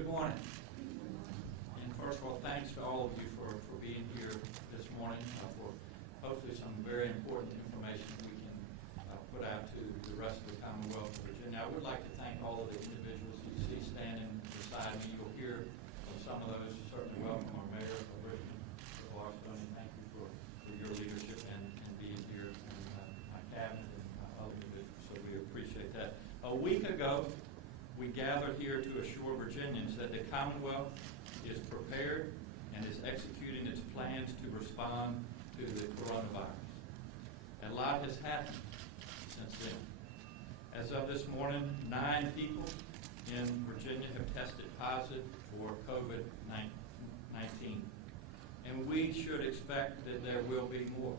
Good morning. And first of all, thanks to all of you for being here this morning for hopefully some very important information we can put out to the rest of the Commonwealth of Virginia. I would like to thank all of the individuals you see standing beside me. You'll hear from some of those. Certainly welcome our Mayor of Richmond, Washington, and thank you for your leadership and being here, and my cabinet and other individuals. So we appreciate that. A week ago, we gathered here to assure Virginians that the Commonwealth is prepared and is executing its plans to respond to the coronavirus. A lot has happened since then. As of this morning, 9 people in Virginia have tested positive for COVID-19, and we should expect that there will be more.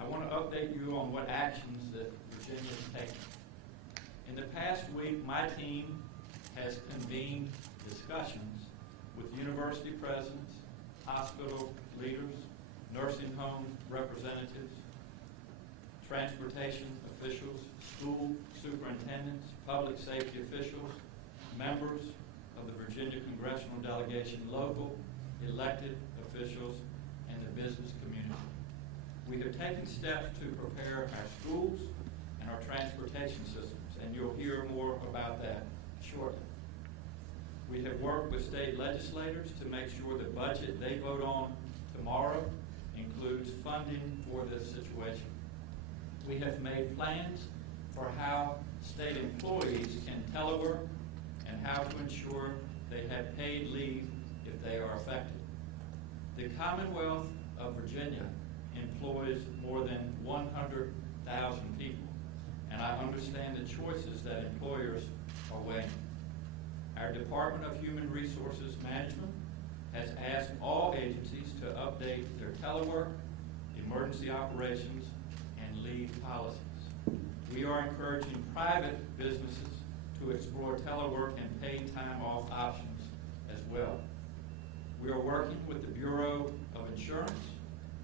I want to update you on what actions that Virginia is taking. In the past week, my team has convened discussions with university presidents, hospital leaders, nursing home representatives, transportation officials, school superintendents, public safety officials, members of the Virginia Congressional Delegation, local elected officials, and the business community. We have taken steps to prepare our schools and our transportation systems, and you'll hear more about that shortly. We have worked with state legislators to make sure the budget they vote on tomorrow includes funding for this situation. We have made plans for how state employees can telework and how to ensure they have paid leave if they are affected. The Commonwealth of Virginia employs more than 100,000 people, and I understand the choices that employers are weighing. Our Department of Human Resources Management has asked all agencies to update their telework, emergency operations, and leave policies. We are encouraging private businesses to explore telework and paid time off options as well. We are working with the Bureau of Insurance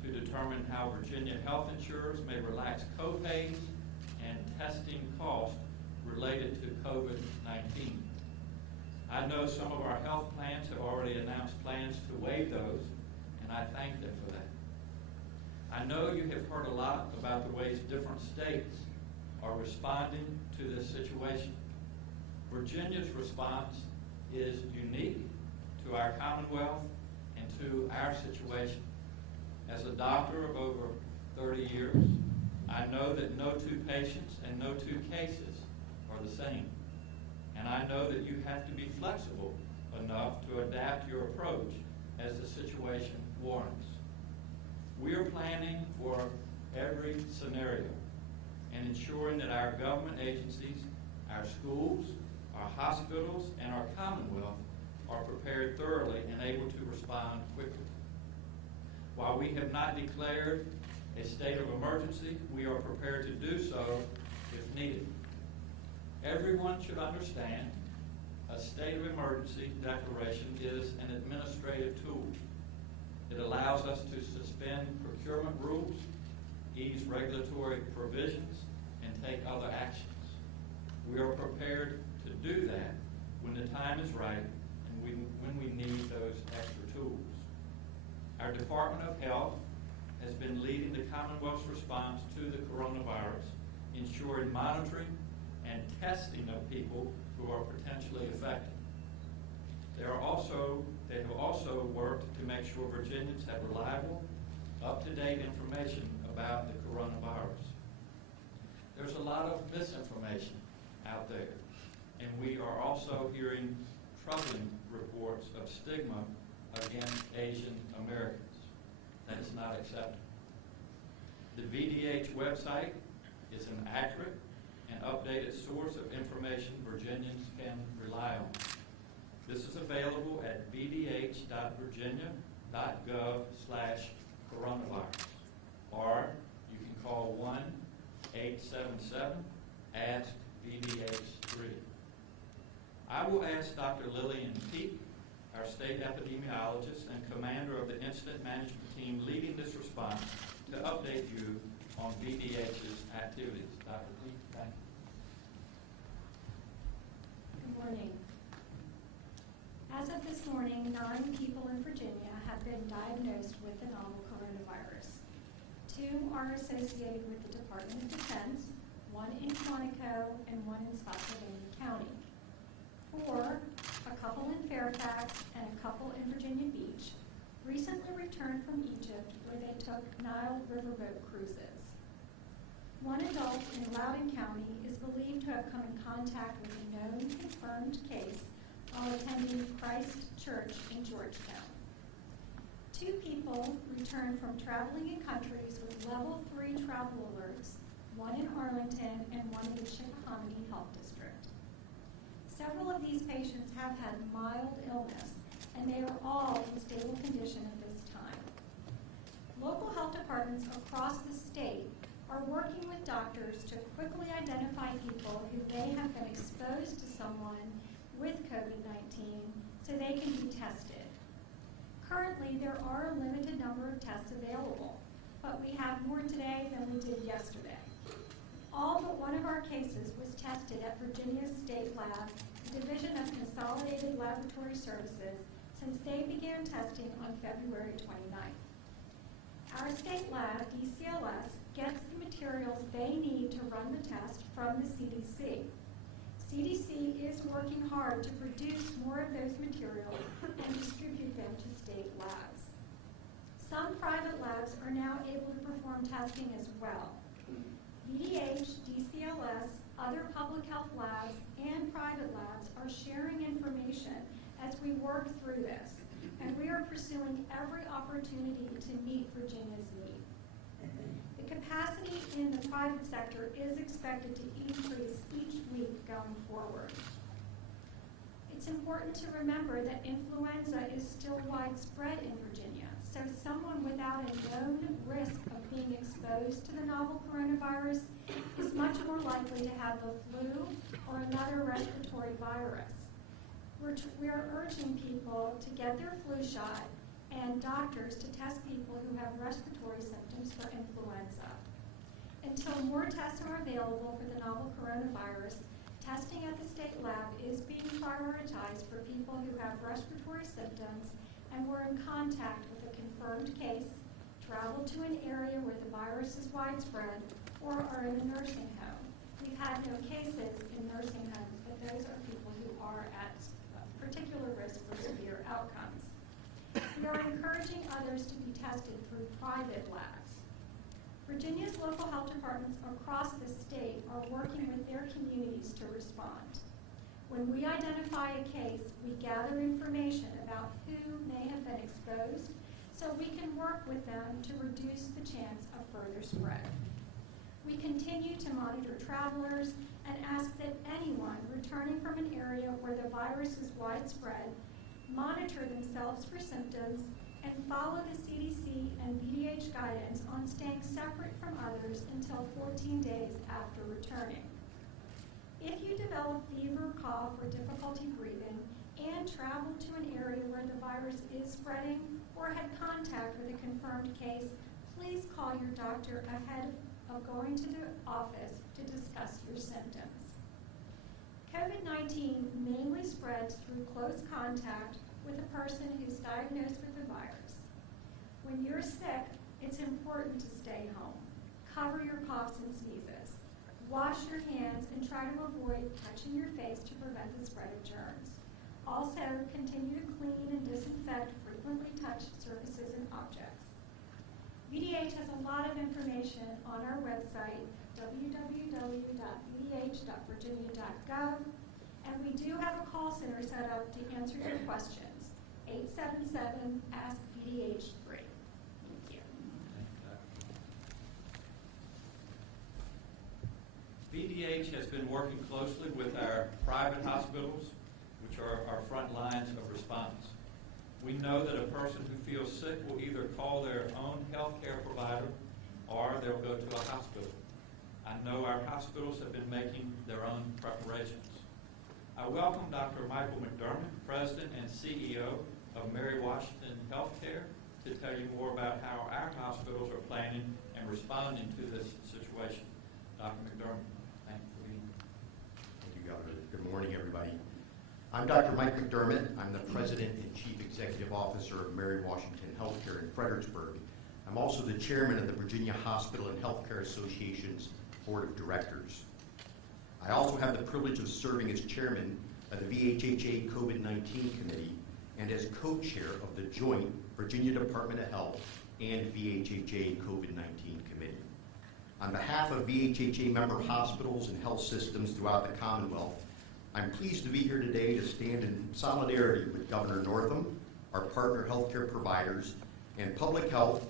to determine how Virginia health insurers may relax co-pays and testing costs related to COVID-19. I know some of our health plans have already announced plans to waive those, and I thank them for that. I know you have heard a lot about the ways different states are responding to this situation. Virginia's response is unique to our Commonwealth and to our situation. As a doctor of over 30 years, I know that no two patients and no two cases are the same. And I know that you have to be flexible enough to adapt your approach as the situation warrants. We are planning for every scenario and ensuring that our government agencies, our schools, our hospitals, and our Commonwealth are prepared thoroughly and able to respond quickly. While we have not declared a state of emergency, we are prepared to do so if needed. Everyone should understand a state of emergency declaration is an administrative tool. It allows us to suspend procurement rules, ease regulatory provisions, and take other actions. We are prepared to do that when the time is right and when we need those extra tools. Our Department of Health has been leading the Commonwealth's response to the coronavirus, ensuring monitoring and testing of people who are potentially affected. They have also worked to make sure Virginians have reliable, up-to-date information about the coronavirus. There's a lot of misinformation out there, and we are also hearing troubling reports of stigma against Asian Americans. That is not acceptable. The VDH website is an accurate and updated source of information Virginians can rely on. This is available at vdh.virginia.gov/coronavirus, or you can call 1-877-ASK-VDH3. I will ask Dr. Lillian Peake, our state epidemiologist and commander of the incident management team leading this response, to update you on VDH's activities. Dr. Peake, thank you. Good morning. As of this morning, 9 people in Virginia have been diagnosed with the novel coronavirus. 2 are associated with the Department of Defense, 1 in Quantico and 1 in Spotsylvania County. 4, a couple in Fairfax and a couple in Virginia Beach, recently returned from Egypt where they took Nile riverboat cruises. 1 adult in Loudoun County is believed to have come in contact with a known confirmed case while attending Christ Church in Georgetown. 2 people returned from traveling in countries with level 3 travel alerts, 1 in Arlington and 1 in the Chickahominy Health District. Several of these patients have had mild illness, and they are all in stable condition at this time. Local health departments across the state are working with doctors to quickly identify people who may have been exposed to someone with COVID-19 so they can be tested. Currently, there are a limited number of tests available, but we have more today than we did yesterday. All but 1 of our cases was tested at Virginia's State Lab, the Division of Consolidated Laboratory Services, since they began testing on February 29th. Our state lab, DCLS, gets the materials they need to run the test from the CDC. CDC is working hard to produce more of those materials and distribute them to state labs. Some private labs are now able to perform testing as well. VDH, DCLS, other public health labs, and private labs are sharing information as we work through this, and we are pursuing every opportunity to meet Virginia's need. The capacity in the private sector is expected to increase each week going forward. It's important to remember that influenza is still widespread in Virginia, so someone without a known risk of being exposed to the novel coronavirus is much more likely to have the flu or another respiratory virus. We are urging people to get their flu shot and doctors to test people who have respiratory symptoms for influenza. Until more tests are available for the novel coronavirus, testing at the state lab is being prioritized for people who have respiratory symptoms and were in contact with a confirmed case, traveled to an area where the virus is widespread, or are in a nursing home. We've had no cases in nursing homes, but those are people who are at particular risk for severe outcomes. We are encouraging others to be tested through private labs. Virginia's local health departments across the state are working with their communities to respond. When we identify a case, we gather information about who may have been exposed so we can work with them to reduce the chance of further spread. We continue to monitor travelers and ask that anyone returning from an area where the virus is widespread monitor themselves for symptoms and follow the CDC and VDH guidance on staying separate from others until 14 days after returning. If you develop fever, cough, or difficulty breathing and travel to an area where the virus is spreading or had contact with a confirmed case, please call your doctor ahead of going to the office to discuss your symptoms. COVID-19 mainly spreads through close contact with a person who's diagnosed with the virus. When you're sick, it's important to stay home. Cover your coughs and sneezes. Wash your hands and try to avoid touching your face to prevent the spread of germs. Also, continue to clean and disinfect frequently touched surfaces and objects. VDH has a lot of information on our website, www.vdh.virginia.gov, and we do have a call center set up to answer your questions, 877-ASK-VDH-3. Thank you. VDH has been working closely with our private hospitals, which are our front lines of response. We know that a person who feels sick will either call their own health care provider or they'll go to a hospital. I know our hospitals have been making their own preparations. I welcome Dr. Michael McDermott, President and CEO of Mary Washington Healthcare, to tell you more about how our hospitals are planning and responding to this situation. Dr. McDermott, thank you for being here. Thank you, Governor. Good morning, everybody. I'm Dr. Mike McDermott. I'm the President and Chief Executive Officer of Mary Washington Healthcare in Fredericksburg. I'm also the Chairman of the Virginia Hospital and Healthcare Association's Board of Directors. I also have the privilege of serving as Chairman of the VHHA COVID-19 Committee and as co-chair of the joint Virginia Department of Health and VHHA COVID-19 Committee. On behalf of VHHA member hospitals and health systems throughout the Commonwealth, I'm pleased to be here today to stand in solidarity with Governor Northam, our partner healthcare providers, and public health,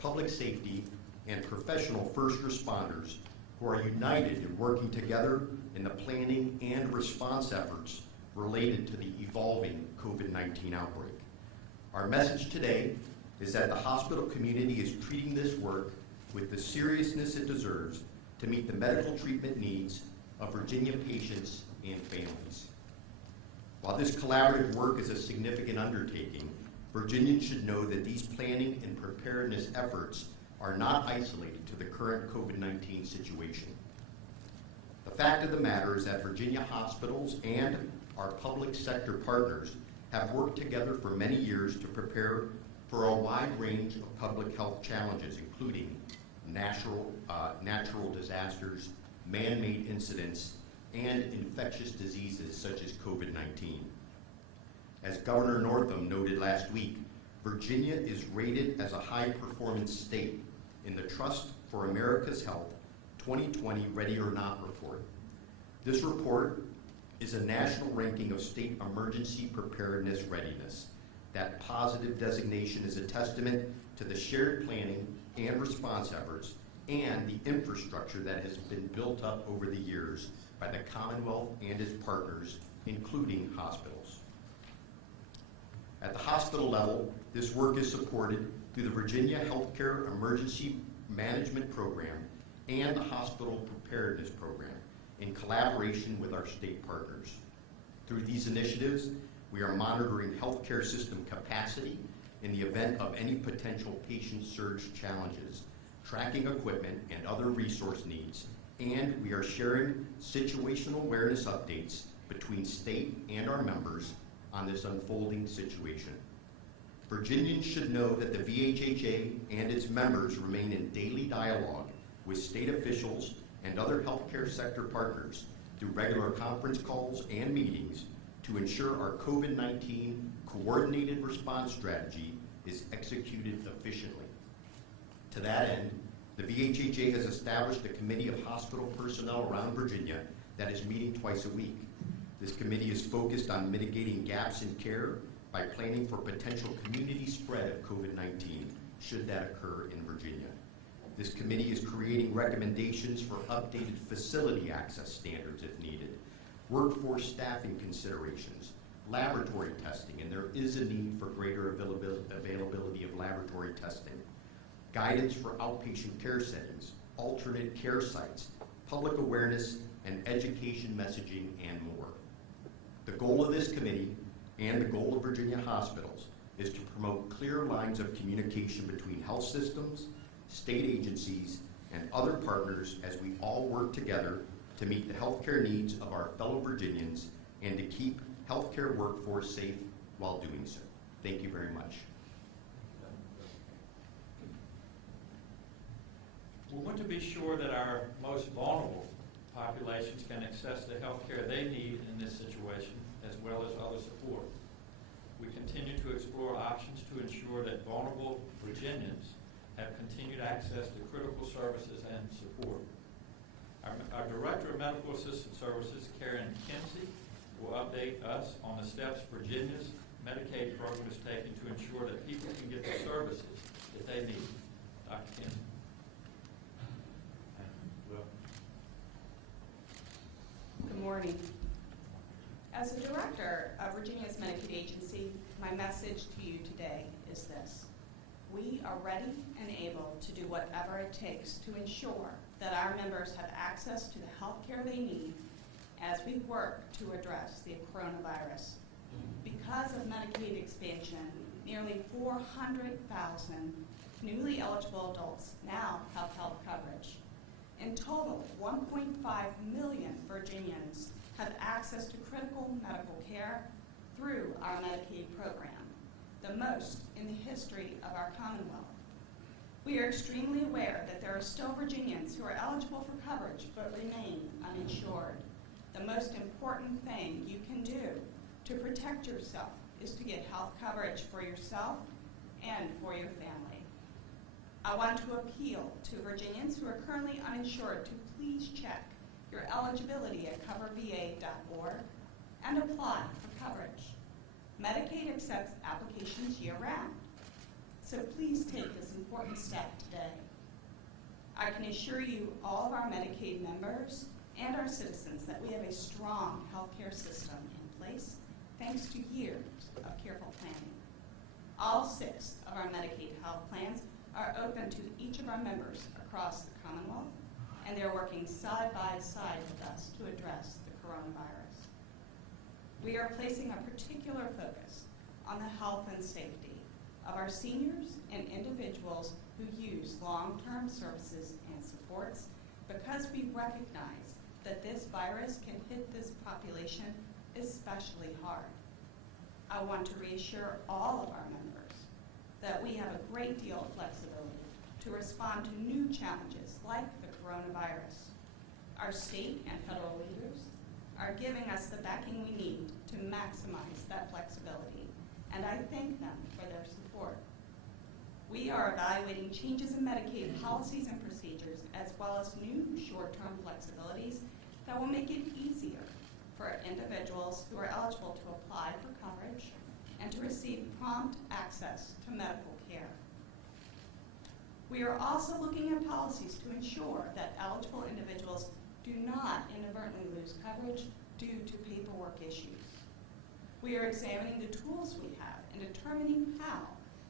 public safety, and professional first responders who are united in working together in the planning and response efforts related to the evolving COVID-19 outbreak. Our message today is that the hospital community is treating this work with the seriousness it deserves to meet the medical treatment needs of Virginia patients and families. While this collaborative work is a significant undertaking, Virginians should know that these planning and preparedness efforts are not isolated to the current COVID-19 situation. The fact of the matter is that Virginia hospitals and our public sector partners have worked together for many years to prepare for a wide range of public health challenges, including natural disasters, man-made incidents, and infectious diseases such as COVID-19. As Governor Northam noted last week, Virginia is rated as a high-performance state in the Trust for America's Health 2020 Ready or Not report. This report is a national ranking of state emergency preparedness readiness. That positive designation is a testament to the shared planning and response efforts and the infrastructure that has been built up over the years by the Commonwealth and its partners, including hospitals. At the hospital level, this work is supported through the Virginia Healthcare Emergency Management Program and the Hospital Preparedness Program in collaboration with our state partners. Through these initiatives, we are monitoring healthcare system capacity in the event of any potential patient surge challenges, tracking equipment and other resource needs, and we are sharing situational awareness updates between state and our members on this unfolding situation. Virginians should know that the VHHA and its members remain in daily dialogue with state officials and other healthcare sector partners through regular conference calls and meetings to ensure our COVID-19 coordinated response strategy is executed efficiently. To that end, the VHHA has established a committee of hospital personnel around Virginia that is meeting twice a week. This committee is focused on mitigating gaps in care by planning for potential community spread of COVID-19, should that occur in Virginia. This committee is creating recommendations for updated facility access standards if needed, workforce staffing considerations, laboratory testing, and there is a need for greater availability of laboratory testing, guidance for outpatient care settings, alternate care sites, public awareness, and education messaging, and more. The goal of this committee and the goal of Virginia hospitals is to promote clear lines of communication between health systems, state agencies, and other partners as we all work together to meet the healthcare needs of our fellow Virginians and to keep healthcare workforce safe while doing so. Thank you very much. We want to be sure that our most vulnerable populations can access the health care they need in this situation, as well as other support. We continue to explore options to ensure that vulnerable Virginians have continued access to critical services and support. Our Director of Medical Assistance Services, Karen Kinsey, will update us on the steps Virginia's Medicaid program is taking to ensure that people can get the services that they need. Dr. Kinsey. Good morning. As a director of Virginia's Medicaid agency, my message to you today is this. We are ready and able to do whatever it takes to ensure that our members have access to the health care they need as we work to address the coronavirus. Because of Medicaid expansion, nearly 400,000 newly eligible adults now have health coverage. In total, 1.5 million Virginians have access to critical medical care through our Medicaid program, the most in the history of our Commonwealth. We are extremely aware that there are still Virginians who are eligible for coverage but remain uninsured. The most important thing you can do to protect yourself is to get health coverage for yourself and for your family. I want to appeal to Virginians who are currently uninsured to please check your eligibility at coverva.org and apply for coverage. Medicaid accepts applications year-round, so please take this important step today. I can assure you, all of our Medicaid members and our citizens, that we have a strong healthcare system in place thanks to years of careful planning. All 6 of our Medicaid health plans are open to each of our members across the Commonwealth, and they're working side by side with us to address the coronavirus. We are placing a particular focus on the health and safety of our seniors and individuals who use long-term services and supports, because we recognize that this virus can hit this population especially hard. I want to reassure all of our members that we have a great deal of flexibility to respond to new challenges like the coronavirus. Our state and federal leaders are giving us the backing we need to maximize that flexibility, and I thank them for their support. We are evaluating changes in Medicaid policies and procedures, as well as new short-term flexibilities that will make it easier for individuals who are eligible to apply for coverage and to receive prompt access to medical care. We are also looking at policies to ensure that eligible individuals do not inadvertently lose coverage due to paperwork issues. We are examining the tools we have and determining how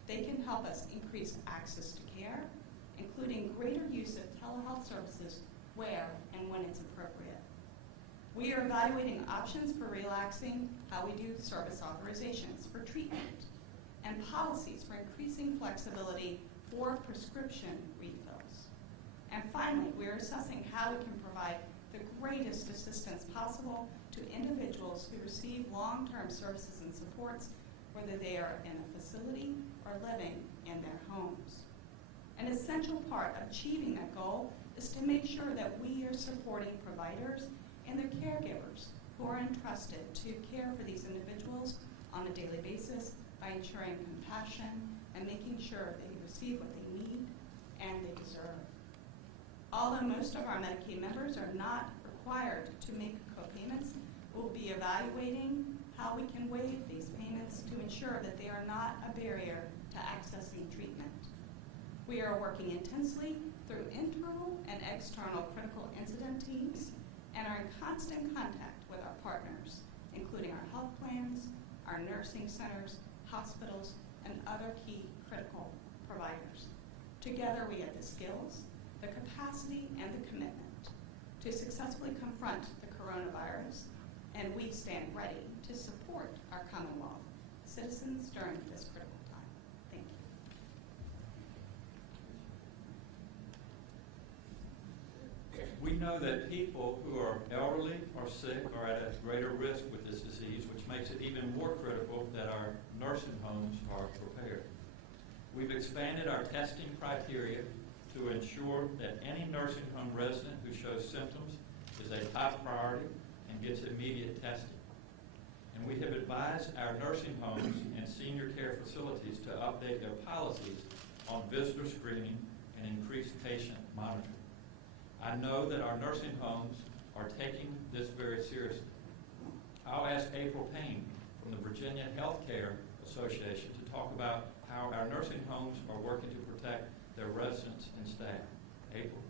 they can help us increase access to care, including greater use of telehealth services where and when it's appropriate. We are evaluating options for relaxing how we do service authorizations for treatment and policies for increasing flexibility for prescription refills. And finally, we are assessing how we can provide the greatest assistance possible to individuals who receive long-term services and supports, whether they are in a facility or living in their homes. An essential part of achieving that goal is to make sure that we are supporting providers and their caregivers who are entrusted to care for these individuals on a daily basis by ensuring compassion and making sure they receive what they need and they deserve. Although most of our Medicaid members are not required to make co-payments, we'll be evaluating how we can waive these payments to ensure that they are not a barrier to accessing treatment. We are working intensely through internal and external critical incident teams and are in constant contact with our partners, including our health plans, our nursing centers, hospitals, and other key critical providers. Together we have the skills, the capacity, and the commitment to successfully confront the coronavirus, and we stand ready to support our Commonwealth citizens during this critical time. Thank you. We know that people who are elderly or sick are at a greater risk with this disease, which makes it even more critical that our nursing homes are prepared. We've expanded our testing criteria to ensure that any nursing home resident who shows symptoms is a top priority and gets immediate testing. And we have advised our nursing homes and senior care facilities to update their policies on visitor screening and increased patient monitoring. I know that our nursing homes are taking this very seriously. I'll ask April Payne from the Virginia Healthcare Association to talk about how our nursing homes are working to protect their residents and staff. April.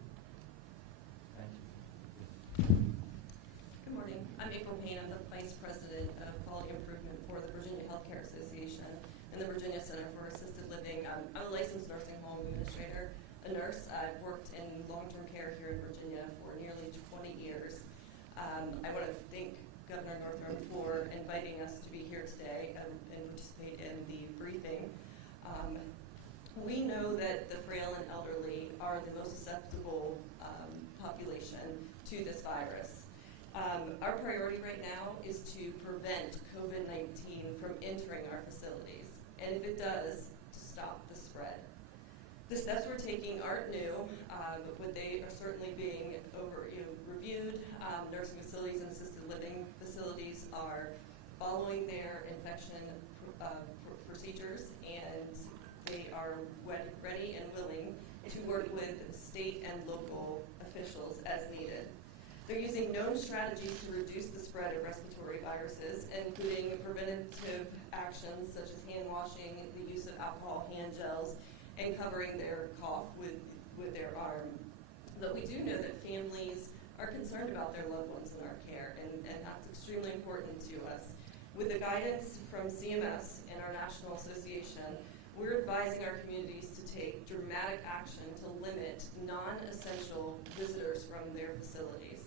Thank you. Good morning. I'm April Payne. I'm the Vice President of Quality Improvement for the Virginia Healthcare Association and the Virginia Center for Assisted Living. I'm a licensed nursing home administrator, a nurse. I've worked in long-term care here in Virginia for nearly 20 years. I want to thank Governor Northam for inviting us to be here today and participate in the briefing. We know that the frail and elderly are the most susceptible population to this virus. Our priority right now is to prevent COVID-19 from entering our facilities, and if it does, to stop the spread. The steps we're taking aren't new, but they are certainly being reviewed. Nursing facilities and assisted living facilities are following their infection procedures, and they are ready and willing to work with state and local officials as needed. They're using known strategies to reduce the spread of respiratory viruses, including preventative actions such as hand washing, the use of alcohol hand gels, and covering their cough with their arm. But we do know that families are concerned about their loved ones in our care, and that's extremely important to us. With the guidance from CMS and our national association, we're advising our communities to take dramatic action to limit non-essential visitors from their facilities.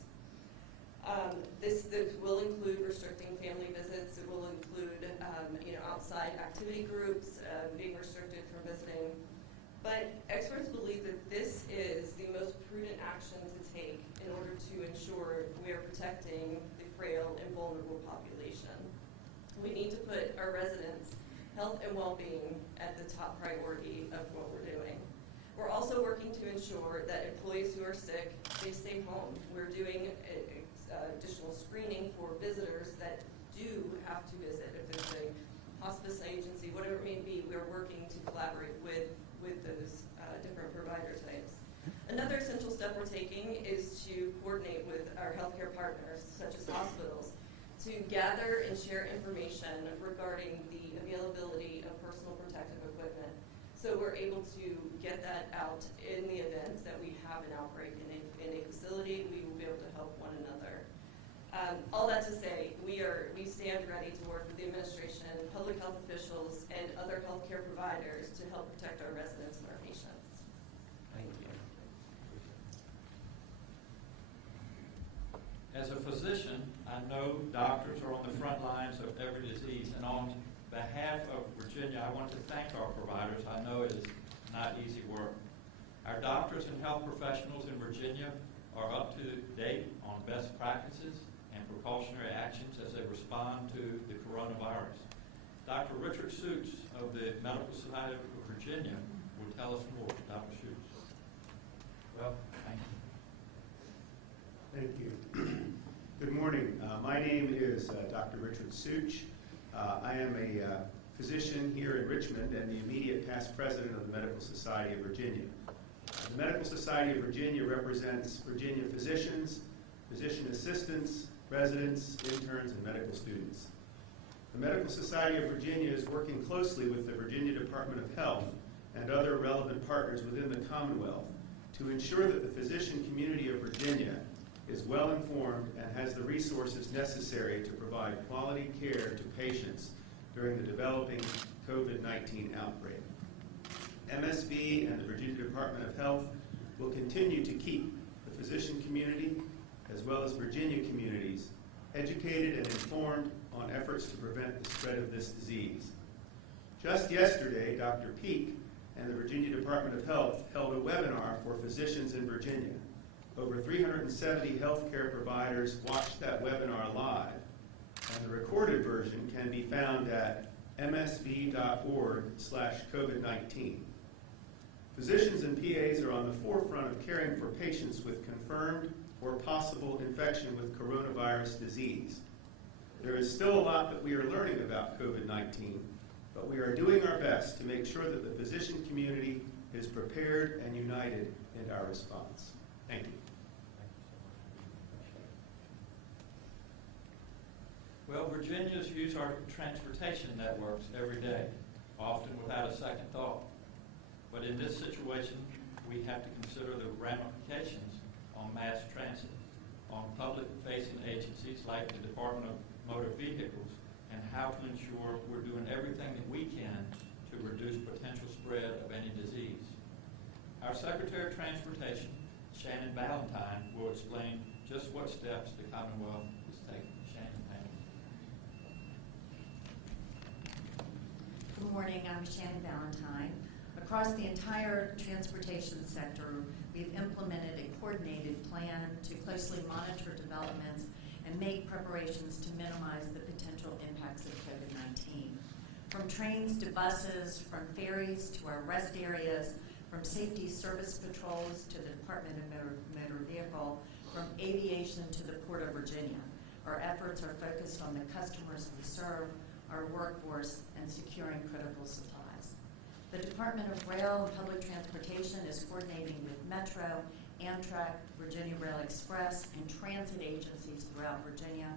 This will include restricting family visits. It will include outside activity groups being restricted from visiting. But experts believe that this is the most prudent action to take in order to ensure we are protecting the frail and vulnerable population. We need to put our residents' health and well-being at the top priority of what we're doing. We're also working to ensure that employees who are sick, they stay home. We're doing additional screening for visitors that do have to visit. If there's a hospice agency, whatever it may be, we're working to collaborate with those different provider types. Another essential step we're taking is to coordinate with our healthcare partners, such as hospitals, to gather and share information regarding the availability of personal protective equipment. So we're able to get that out in the event that we have an outbreak in a facility. We will be able to help one another. All that to say, we stand ready to work with the administration, public health officials, and other healthcare providers to help protect our residents and our patients. Thank you. As a physician, I know doctors are on the front lines of every disease, and on behalf of Virginia, I want to thank our providers. I know it is not easy work. Our doctors and health professionals in Virginia are up to date on best practices and precautionary actions as they respond to the coronavirus. Dr. Richard Suits of the Medical Society of Virginia will tell us more. Dr. Suits. Well, thank you. Good morning. My name is Dr. Richard Such. I am a physician here in Richmond and the immediate past president of the Medical Society of Virginia. The Medical Society of Virginia represents Virginia physicians, physician assistants, residents, interns, and medical students. The Medical Society of Virginia is working closely with the Virginia Department of Health and other relevant partners within the Commonwealth to ensure that the physician community of Virginia is well informed and has the resources necessary to provide quality care to patients during the developing COVID-19 outbreak. MSV and the Virginia Department of Health will continue to keep the physician community as well as Virginia communities educated and informed on efforts to prevent the spread of this disease. Just yesterday, Dr. Peake and the Virginia Department of Health held a webinar for physicians in Virginia. Over 370 healthcare providers watched that webinar live, and the recorded version can be found at msv.org/COVID-19. Physicians and PAs are on the forefront of caring for patients with confirmed or possible infection with coronavirus disease. There is still a lot that we are learning about COVID-19, but we are doing our best to make sure that the physician community is prepared and united in our response. Thank you. Well, Virginians use our transportation networks every day, often without a second thought. But in this situation, we have to consider the ramifications on mass transit, on public-facing agencies like the Department of Motor Vehicles, and how to ensure we're doing everything that we can to reduce potential spread of any disease. Our Secretary of Transportation, Shannon Ballantyne, will explain just what steps the Commonwealth is taking. Shannon, thank you. Good morning, I'm Shannon Ballantyne. Across the entire transportation sector, we've implemented a coordinated plan to closely monitor developments and make preparations to minimize the potential impacts of COVID-19. From trains to buses, from ferries to our rest areas, from safety service patrols to the Department of Motor Vehicle, from aviation to the Port of Virginia, our efforts are focused on the customers we serve, our workforce, and securing critical supplies. The Department of Rail and Public Transportation is coordinating with Metro, Amtrak, Virginia Rail Express, and transit agencies throughout Virginia,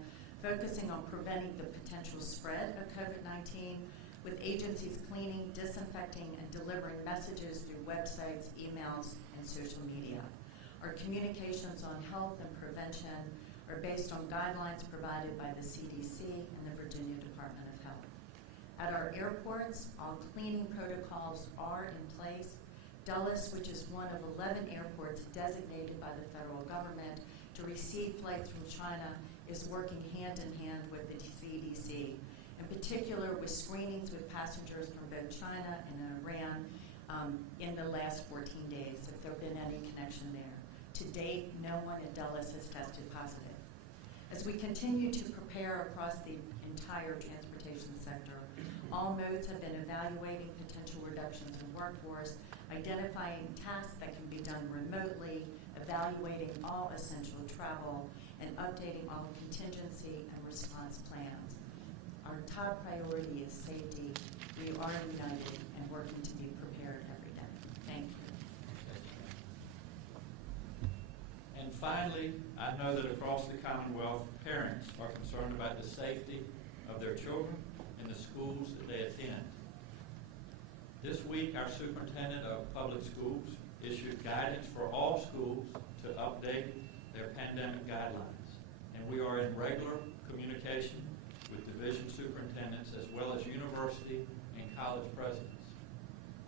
focusing on preventing the potential spread of COVID-19, with agencies cleaning, disinfecting, and delivering messages through websites, emails, and social media. Our communications on health and prevention are based on guidelines provided by the CDC and the Virginia Department of Health. At our airports, all cleaning protocols are in place. Dulles, which is one of 11 airports designated by the federal government to receive flights from China, is working hand in hand with the CDC, in particular with screenings with passengers from both China and Iran in the last 14 days, if there have been any connection there. To date, no one in Dulles has tested positive. As we continue to prepare across the entire transportation sector, all modes have been evaluating potential reductions in workforce, identifying tasks that can be done remotely, evaluating all essential travel, and updating all contingency and response plans. Our top priority is safety. We are united and working to be prepared every day. Thank you. And finally, I know that across the Commonwealth, parents are concerned about the safety of their children in the schools that they attend. This week, our superintendent of public schools issued guidance for all schools to update their pandemic guidelines. And we are in regular communication with division superintendents as well as university and college presidents.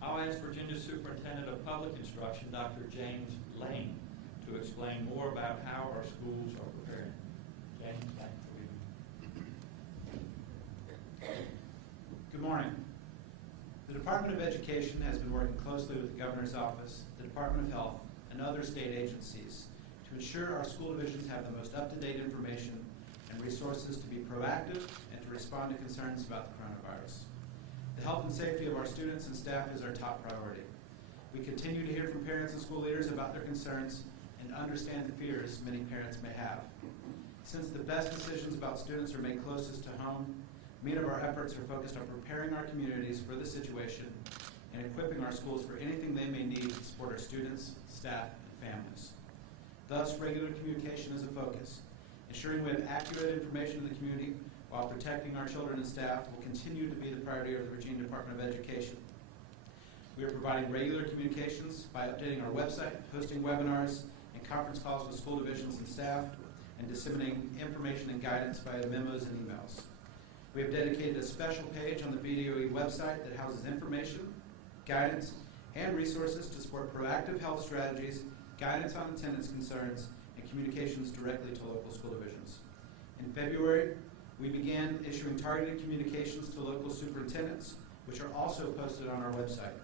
I'll ask Virginia Superintendent of Public Instruction, Dr. James Lane, to explain more about how our schools are preparing. James, thank you. Good morning. The Department of Education has been working closely with the Governor's Office, the Department of Health, and other state agencies to ensure our school divisions have the most up-to-date information and resources to be proactive and to respond to concerns about the coronavirus. The health and safety of our students and staff is our top priority. We continue to hear from parents and school leaders about their concerns and understand the fears many parents may have. Since the best decisions about students are made closest to home, many of our efforts are focused on preparing our communities for the situation and equipping our schools for anything they may need to support our students, staff, and families. Thus, regular communication is a focus. Ensuring we have accurate information in the community while protecting our children and staff will continue to be the priority of the Virginia Department of Education. We are providing regular communications by updating our website, hosting webinars, and conference calls with school divisions and staff, and disseminating information and guidance via memos and emails. We have dedicated a special page on the VDOE website that houses information, guidance, and resources to support proactive health strategies, guidance on attendance concerns, and communications directly to local school divisions. In February, we began issuing targeted communications to local superintendents, which are also posted on our website.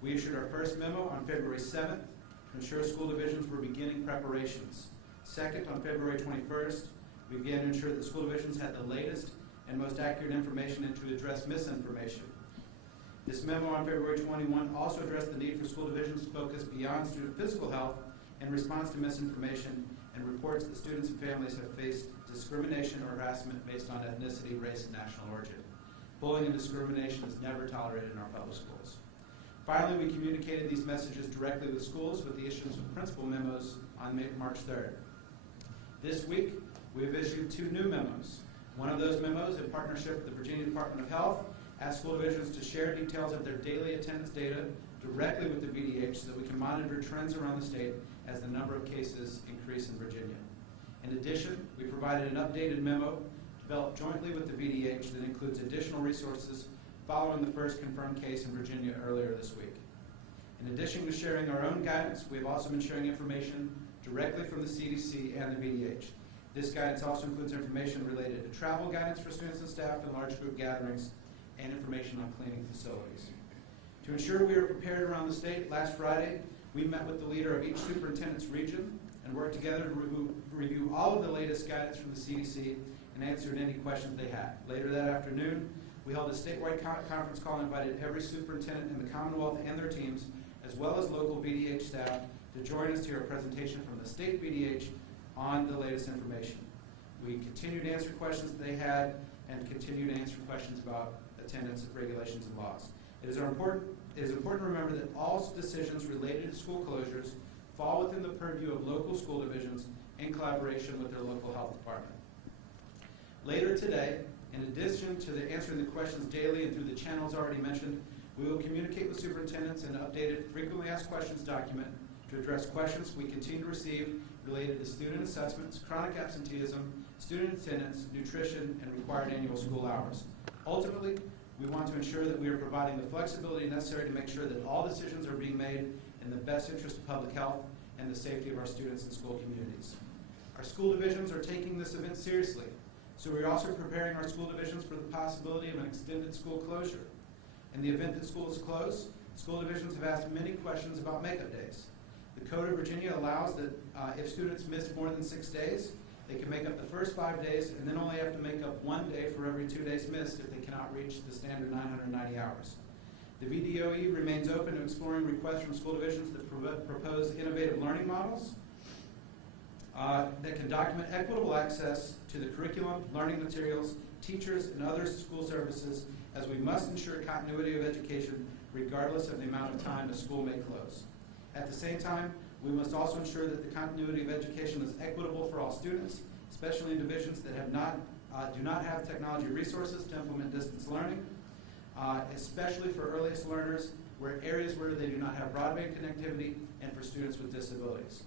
We issued our first memo on February 7th to ensure school divisions were beginning preparations. Second, on February 21st, we began to ensure that school divisions had the latest and most accurate information and to address misinformation. This memo on February 21 also addressed the need for school divisions to focus beyond student physical health in response to misinformation and reports that students and families have faced discrimination or harassment based on ethnicity, race, and national origin. Bullying and discrimination is never tolerated in our public schools. Finally, we communicated these messages directly with schools with the issuance of principal memos on March 3rd. This week, we have issued 2 new memos. One of those memos, in partnership with the Virginia Department of Health, asks school divisions to share details of their daily attendance data directly with the VDH so that we can monitor trends around the state as the number of cases increase in Virginia. In addition, we provided an updated memo developed jointly with the VDH that includes additional resources following the first confirmed case in Virginia earlier this week. In addition to sharing our own guidance, we have also been sharing information directly from the CDC and the VDH. This guidance also includes information related to travel guidance for students and staff in large group gatherings and information on cleaning facilities. To ensure we are prepared around the state, last Friday, we met with the leader of each superintendent's region and worked together to review all of the latest guidance from the CDC and answered any questions they had. Later that afternoon, we held a statewide conference call and invited every superintendent in the Commonwealth and their teams, as well as local BDH staff, to join us to hear a presentation from the state BDH on the latest information. We continued to answer questions that they had and continued to answer questions about attendance, regulations, and laws. It is important to remember that all decisions related to school closures fall within the purview of local school divisions in collaboration with their local health department. Later today, in addition to answering the questions daily and through the channels already mentioned, we will communicate with superintendents in an updated frequently asked questions document to address questions we continue to receive related to student assessments, chronic absenteeism, student attendance, nutrition, and required annual school hours. Ultimately, we want to ensure that we are providing the flexibility necessary to make sure that all decisions are being made in the best interest of public health and the safety of our students and school communities. Our school divisions are taking this event seriously, so we're also preparing our school divisions for the possibility of an extended school closure. In the event that schools close, school divisions have asked many questions about makeup days. The Code of Virginia allows that if students miss more than 6 days, they can make up the first 5 days and then only have to make up 1 day for every 2 days missed if they cannot reach the standard 990 hours. The VDOE remains open to exploring requests from school divisions that propose innovative learning models that can document equitable access to the curriculum, learning materials, teachers, and other school services, as we must ensure continuity of education regardless of the amount of time a school may close. At the same time, we must also ensure that the continuity of education is equitable for all students, especially in divisions that do not have technology resources to implement distance learning, especially for earliest learners, areas where they do not have broadband connectivity, and for students with disabilities.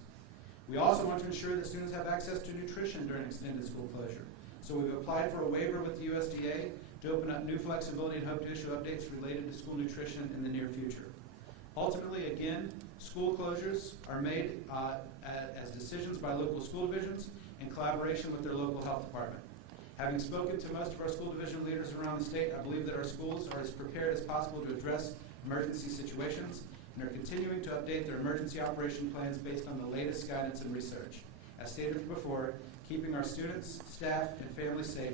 We also want to ensure that students have access to nutrition during extended school closure. So we've applied for a waiver with the USDA to open up new flexibility and hope to issue updates related to school nutrition in the near future. Ultimately, again, school closures are made as decisions by local school divisions in collaboration with their local health department. Having spoken to most of our school division leaders around the state, I believe that our schools are as prepared as possible to address emergency situations and are continuing to update their emergency operation plans based on the latest guidance and research. As stated before, keeping our students, staff, and families safe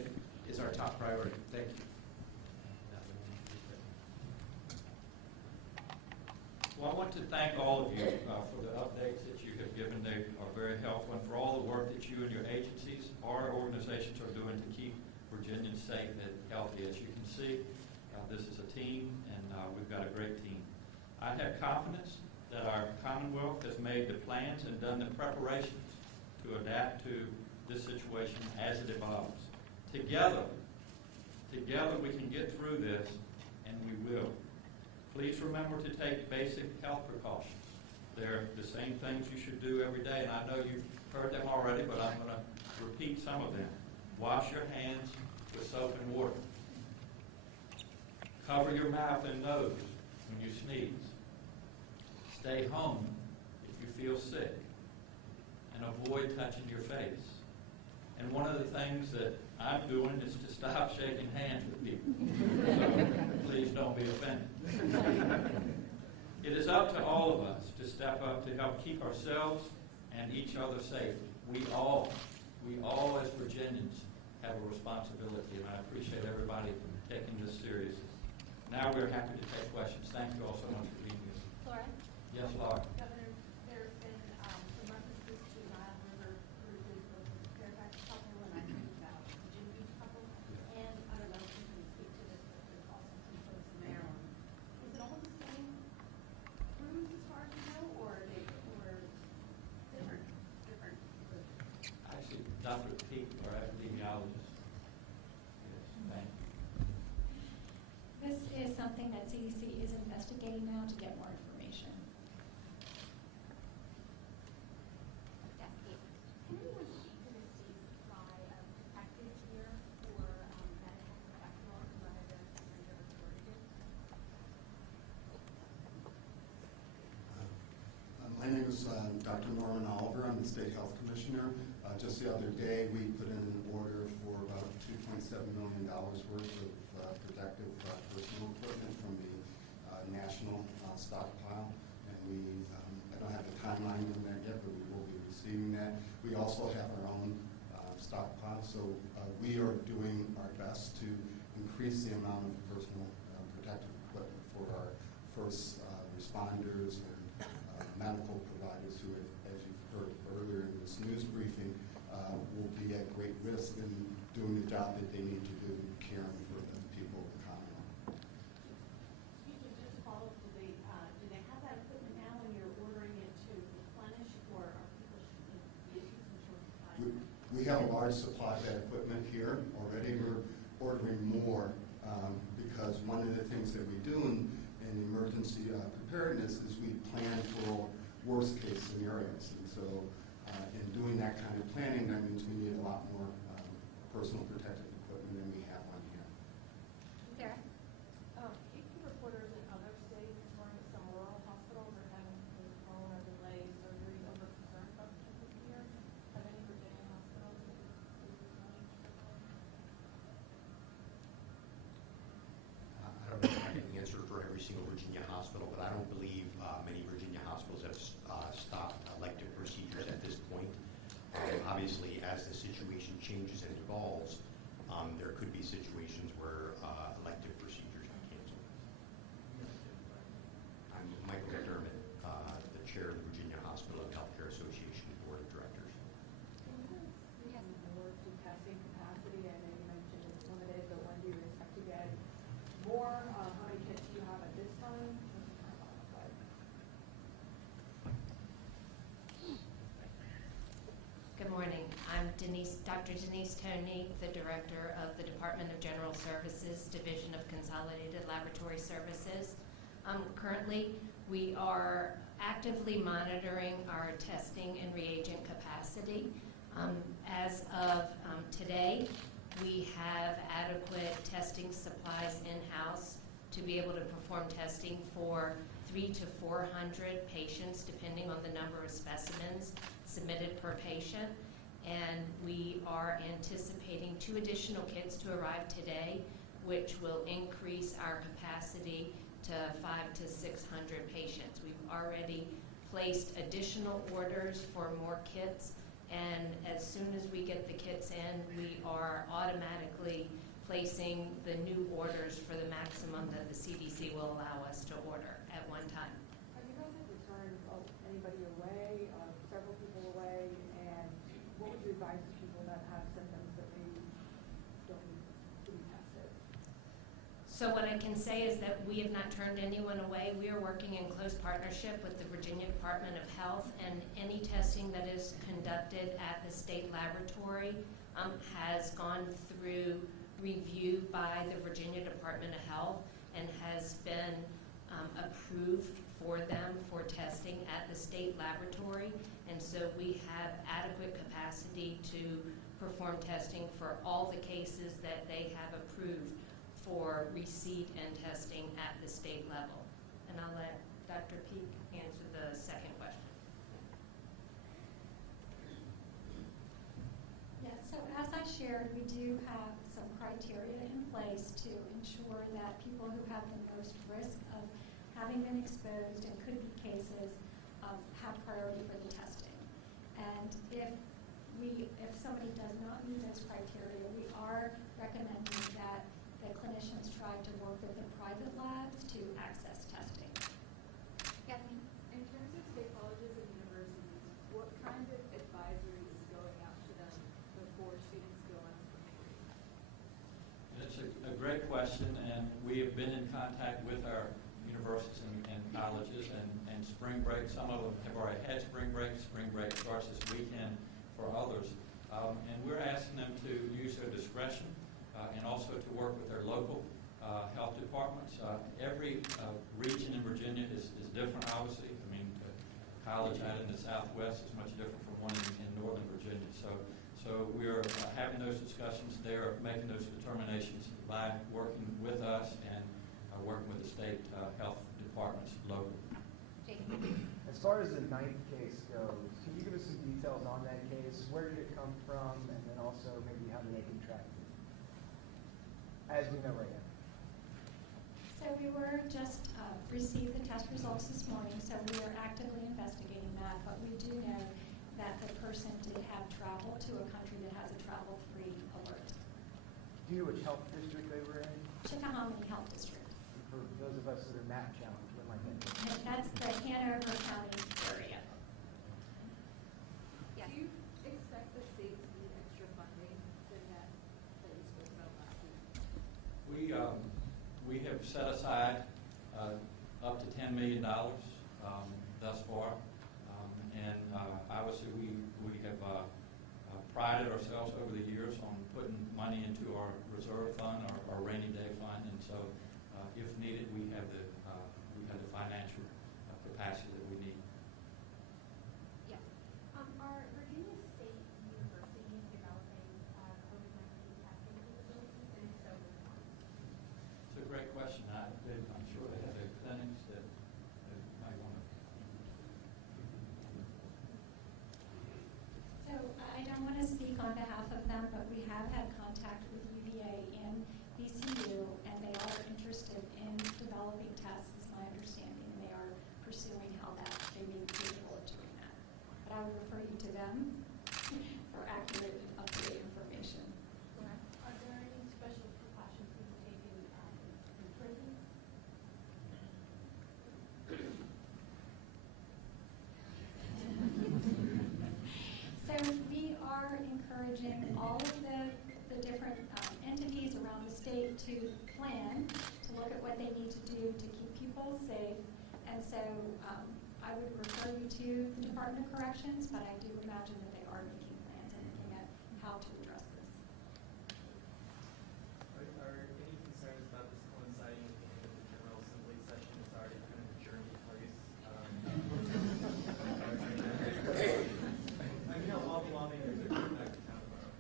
is our top priority. Thank you. Well, I want to thank all of you for the updates that you have given. They are very helpful, and for all the work that you and your agencies, our organizations are doing to keep Virginians safe and healthy. As you can see, this is a team, and we've got a great team. I have confidence that our Commonwealth has made the plans and done the preparations to adapt to this situation as it evolves. Together we can get through this, and we will. Please remember to take basic health precautions. They're the same things you should do every day, and I know you've heard them already, but I'm going to repeat some of them. Wash your hands with soap and water. Cover your mouth and nose when you sneeze. Stay home if you feel sick, and avoid touching your face. And one of the things that I'm doing is to stop shaking hands with people. So please don't be offended. It is up to all of us to step up to help keep ourselves and each other safe. We all as Virginians have a responsibility, and I appreciate everybody taking this seriously. Now we're happy to take questions. Thank you all so much for being here. Laura? Yes, Laura. Governor, there have been some references to Nile River cruises, both the Fairfax couple and I think about the Jim Beach couple. And I don't know if you can speak to this, but there's also some folks in Maryland. Is it all the same cruise as far as you know, or are they different? Actually, Dr. Peak, our epidemiologist. Yes, thank you. This is something that CDC is investigating now to get more information. Yes, Kate. Can anyone speak to the state's supply of protective gear for medical professionals and whether there's concerns over shortages? My name is Dr. Norman Oliver. I'm the State Health Commissioner. Just the other day, we put in an order for about $2.7 million worth of protective personal equipment from the national stockpile. And I don't have the timeline on that yet, but we will be receiving receiving that. We also have our own stockpile, so we are doing our best to increase the amount of personal protective equipment for our first responders and medical providers who, as you've heard earlier in this news briefing, will be at great risk in doing the job that they need to do, caring for the people of the Commonwealth. Excuse me, just to follow up, do they have that equipment now when you're ordering it to replenish, or are people issuing some sort of time? We have a large supply of that equipment here already. We're ordering more because one of the things that we do in emergency preparedness is we plan for worst case scenarios. And so in doing that kind of planning, that means we need a lot more personal protective equipment than we have on hand. Sarah? AP reporters in other states, as far as some rural hospitals, are having to postpone or delay surgeries over concern about this year. Have any Virginia hospitals I don't know if I can answer for every single Virginia hospital, but I don't believe many Virginia hospitals have stopped elective procedures at this point. Obviously, as the situation changes and evolves, there could be situations where elective procedures are canceled. I'm Michael McDermott, the chair of the Virginia Hospital and Healthcare Association Board of Directors. more to testing capacity? I know you mentioned it's limited, but when do you expect to get more? How many kits do you have at this time? Good morning. I'm Dr. Denise Toney, the Director of the Department of General Services, Division of Consolidated Laboratory Services. Currently, we are actively monitoring our testing and reagent capacity. As of today, we have adequate testing supplies in-house to be able to perform testing for 300 to 400 patients, depending on the number of specimens submitted per patient. And we are anticipating 2 additional kits to arrive today, which will increase our capacity to 500 to 600 patients. We've already placed additional orders for more kits, and as soon as we get the kits in, we are automatically placing the new orders for the maximum that the CDC will allow us to order at one time. Have you guys had returns of anybody away, several people away, and what would you advise to people that have symptoms but maybe don't need to be tested? So what I can say is that we have not turned anyone away. We are working in close partnership with the Virginia Department of Health, and any testing that is conducted at the state laboratory has gone through review by the Virginia Department of Health and has been approved for them for testing at the state laboratory. And so we have adequate capacity to perform testing for all the cases that they have approved for receipt and testing at the state level. And I'll let Dr. Peek answer the second question. Yes, so as I shared, we do have some criteria in place to ensure that people who have the most risk of having been exposed and could be cases have priority for the testing. And if somebody does not meet those criteria, we are recommending that the clinicians try to work with the private labs to access testing. Kathleen? In terms of state colleges and universities, what kind of advisory is going out to them before students go on spring break? That's a great question, and we have been in contact with our universities and colleges and spring break. Some of them have already had spring break. Spring break starts this weekend for others. And we're asking them to use their discretion and also to work with their local health departments. Every region in Virginia is different, obviously. I mean, the college out in the Southwest is much different from one in Northern Virginia. So we're having those discussions. They're making those determinations by working with us and working with the state health departments locally. As far as the 9th case goes, can you give us some details on that case? Where did it come from, and then also maybe how did they contract it? As we know right now. So we were just received the test results this morning, so we are actively investigating that, but we do know that the person did have travel to a country that has a travel-free alert. Do you know which health district they were in? Chickahominy Health District. For those of us that are map challenged, what might that be? And that's the Hanover County area. Yes. Do you expect the state to need extra funding than that you spoke about last week? We have set aside up to $10 million thus far. And obviously, we have prided ourselves over the years on putting money into our reserve fund, our rainy day fund, and so if needed, we have the financial capacity that we need. Yes. Are Virginia State universities developing COVID-19 testing capabilities, and if so, which ones? It's a great question. I'm sure they have the clinics that might want to. So I don't want to speak on behalf of them, but we have had contact with UVA and VCU, and they are interested in developing tests, is my understanding, and they are pursuing how that they may be capable of doing that. But I would refer you to them for accurate and up-to-date information. Are there any special precautions being taken in prisons? So we are encouraging all of the different entities around the state to plan, to look at what they need to do to keep people safe. And so I would refer you to the Department of Corrections, but I do imagine that they are making plans and looking at how to address this. Are any concerns about this coinciding with the end of the General Assembly session? It's already kind of a journey place. I know lobby lobbying is a good back to town about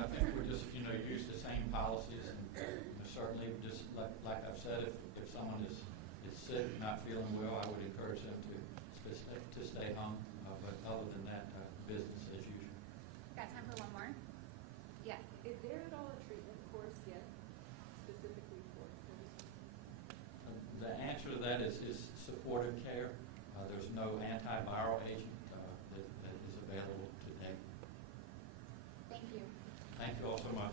I think we're just, use the same policies, and certainly, just like I've said, if someone is sick, not feeling well, I would encourage them to stay home. But other than that, business as usual. Got time for one more? Yes. Is there at all a treatment course yet specifically for COVID? The answer to that is supportive care. There's no antiviral agent that is available today. Thank you. Thank you all so much.